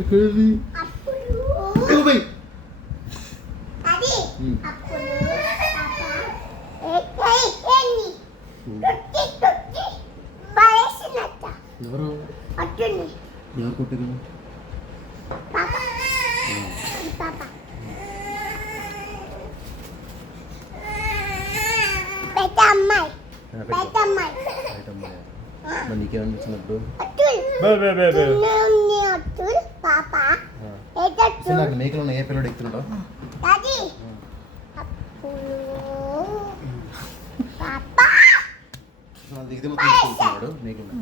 ఎక్కడిది ఎవరు ఎవరు కొట్టారు నీకేమనిపించినప్పుడు మేకలు ఏ పిల్లడు ఎక్కుతున్నాడు దిగితే మొత్తం తీసుకుంటున్నాడు మేకలు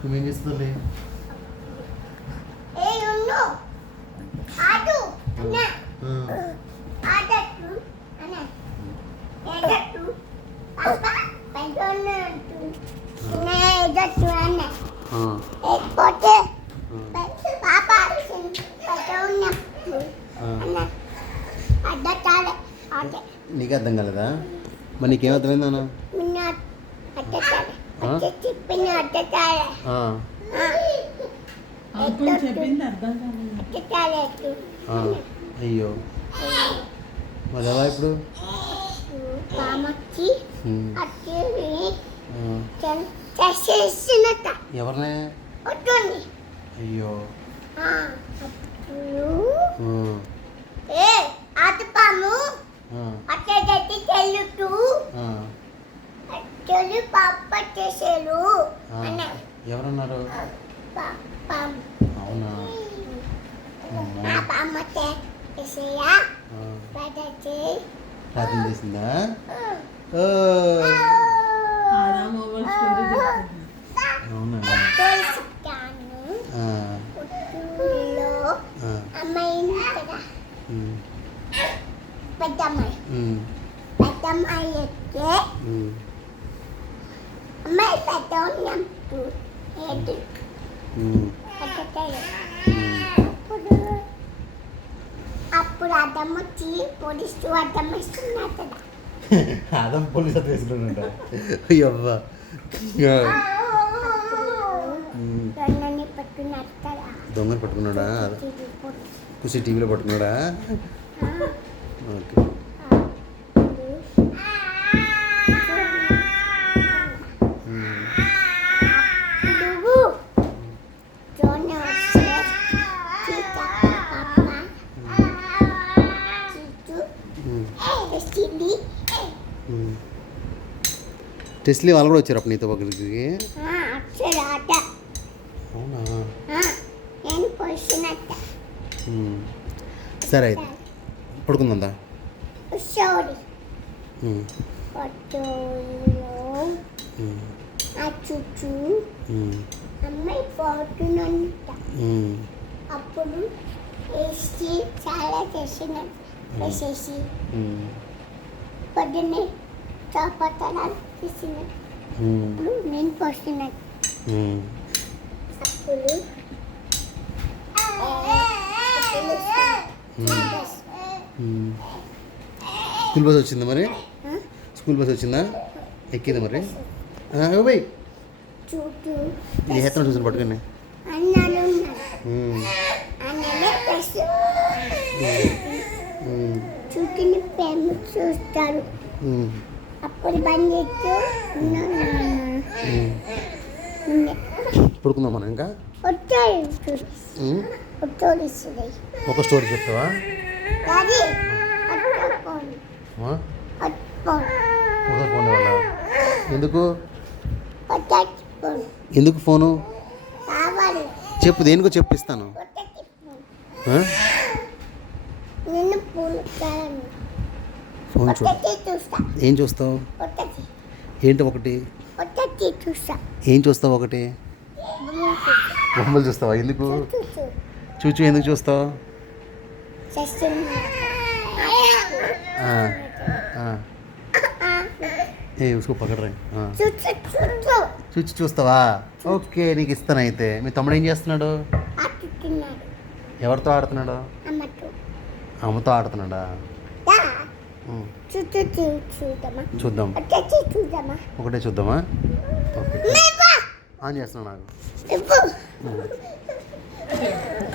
నువ్వేం చేస్తుంది నీకు అర్థం కాలేదా మరి నీకేం అర్థమైందా అయ్యో మరి ఎలా ఇప్పుడు ఎవరినే అయ్యో ఎవరన్నారు అవునా ప్రార్థన చేసిందా అవునా అప్పుడు అద్దం వచ్చి పోలీసు అద్దం వేస్తున్నాడు కదా అదం పోలీసు అద్దం వేసుకున్నాడు అవ్వా దొంగని పట్టుకున్నాడా కుసి టీవీలో పట్టుకున్నాడా ఓకే టెస్ట్లీ వాళ్ళు కూడా వచ్చారు అప్పుడు నీతో ఒకరికి అవునా సరే అయితే పడుకుందా అమ్మాయి పోతున్నంట అప్పుడు వేసి చాలా చేసినట్టు వేసేసి పొద్దున్నే చపాతీలు తీసినట్టు ఇప్పుడు నేను పోస్తున్నట్టు అప్పుడు స్కూల్ బస్ వచ్చిందా మరి స్కూల్ బస్ వచ్చిందా ఎక్కిందా మరి పోయి ఏ హెత్తన చూసిన పట్టుకుని చూస్తారు అప్పుడు బంద్ చేస్తూ పడుకుందాం మనం ఇంకా ఒక స్టోరీ చెప్తావా ఫోన్ వాళ్ళ ఎందుకు ఎందుకు ఫోను చెప్పు దేనికో చెప్పిస్తాను ఫోన్ చూడు ఏం చూస్తావు ఏంటి ఒకటి ఏం చూస్తావు ఒకటి బొమ్మలు చూస్తావా ఎందుకు చూచు ఎందుకు చూస్తావు उसको पकड़ रहे చూచి చూస్తావా ఓకే నీకు ఇస్తాను అయితే మీ తమ్ముడు ఏం చేస్తున్నాడు ఎవరితో ఆడుతున్నాడు అమ్మతో ఆడుతున్నాడా చూద్దాం ఒకటే చూద్దామా ఓకే ఆన్ చేస్తున్నాను నాకు ఇప్పుడు